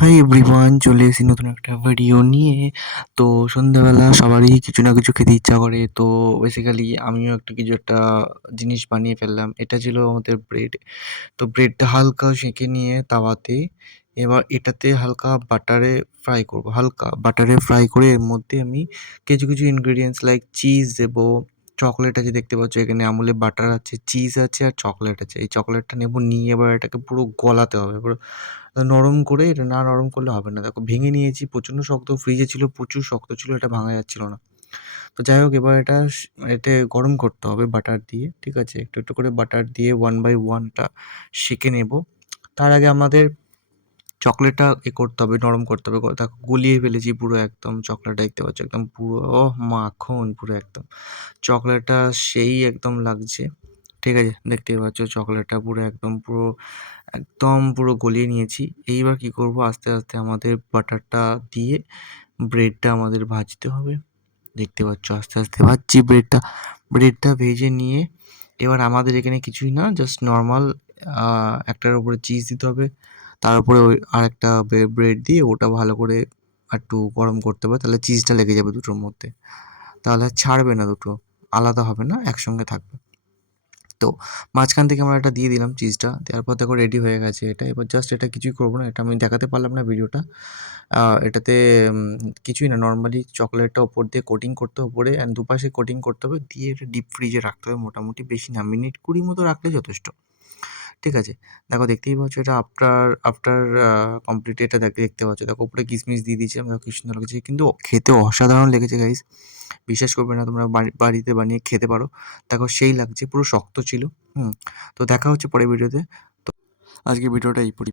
Hi everyone, চলে এসেছি নতুন একটা ভিডিও নিয়ে। তো সন্ধ্যাবেলা সবারই কিছু না কিছু খেতে ইচ্ছা করে। তো বেসিক্যালি আমিও কিছু একটা জিনিস বানিয়ে ফেললাম। এটা ছিল আমাদের ব্রেড। তো ব্রেডটা হালকা সেঁকে নিয়ে তাওয়াতে, এবার এটাতে হালকা বাটারে ফ্রাই করব। হালকা বাটারে ফ্রাই করে এর মধ্যে আমি কিছু কিছু ইনগ্রিডিয়েন্টস লাইক চিজ দেবো। চকলেট আছে, দেখতে পাচ্ছ এখানে আমুলে বাটার আছে, চিজ আছে আর চকলেট আছে। এই চকলেটটা নেবো, নিয়ে এবার এটাকে পুরো গলাতে হবে, পুরো নরম করে। এটা না নরম করলে হবে না। দেখো ভেঙে নিয়েছি, প্রচণ্ড শক্ত, ফ্রিজে ছিল, প্রচুর শক্ত ছিল, এটা ভাঙা যাচ্ছিল না। তো যাই হোক, এবার এতে গরম করতে হবে বাটার দিয়ে, ঠিক আছে? একটু একটু করে বাটার দিয়ে ওয়ান বাই ওয়ানটা সেঁকে নেব। তার আগে আমাদের চকলেটটা করতে হবে, নরম করতে হবে। দেখো গলিয়ে ফেলেছি পুরো একদম চকলেটটা, দেখতে পাচ্ছ একদম পুরো মাখন, পুরো একদম চকলেটটা সেই একদম লাগছে। ঠিক আছে, দেখতেই পাচ্ছ চকলেটটা পুরো একদম পুরো গলিয়ে নিয়েছি। এইবার কি করব, আস্তে আস্তে আমাদের বাটারটা দিয়ে ব্রেডটা আমাদের ভাজতে হবে। দেখতে পাচ্ছ আস্তে আস্তে ভাজছি ব্রেডটা। ব্রেডটা ভেজে নিয়ে এবার আমাদের এখানে কিছুই না, জাস্ট নর্মাল একটার উপরে চিজ দিতে হবে। তার উপরে ওই আরেকটা ব্রেড দিয়ে ওটা ভালো করে একটু গরম করতে হবে, তাহলে চিজটা লেগে যাবে দুটোর মধ্যে। তাহলে আর ছাড়বে না, দুটো আলাদা হবে না, একসঙ্গে থাকবে। তো মাঝখান থেকে আমরা এটা দিয়ে দিলাম চিজটা, দেওয়ার পর দেখো রেডি হয়ে গেছে এটা। এবার জাস্ট এটা কিছুই করবো না, এটা আমি দেখাতে পারলাম না ভিডিওটা। এটাতে কিছুই না, নর্মালি চকলেটটা ওপর দিয়ে কোটিং করতে হবে, ওপরে অ্যান্ড দুপাশে কোটিং করতে হবে, দিয়ে এটা ডিপ ফ্রিজে রাখতে হবে মোটামুটি, বেশি না, মিনিট 20 মতো রাখলে যথেষ্ট। ঠিক আছে? দেখো দেখতেই পাচ্ছ এটা আফটার আফটার কমপ্লিট, এটা দেখতে পাচ্ছ। দেখো উপরে কিশমিশ দিয়ে দিয়েছি আমরা, কি সুন্দর লাগছে, কিন্তু খেতে অসাধারণ লেগেছে গাইস। বিশ্বাস করবে না, তোমরা বাড়িতে বানিয়ে খেতে পারো। দেখো সেই লাগছে, পুরো শক্ত ছিল। হুম। তো দেখা হচ্ছে পরের ভিডিওতে। তো আজকের ভিডিওটা এই পর্যন্ত।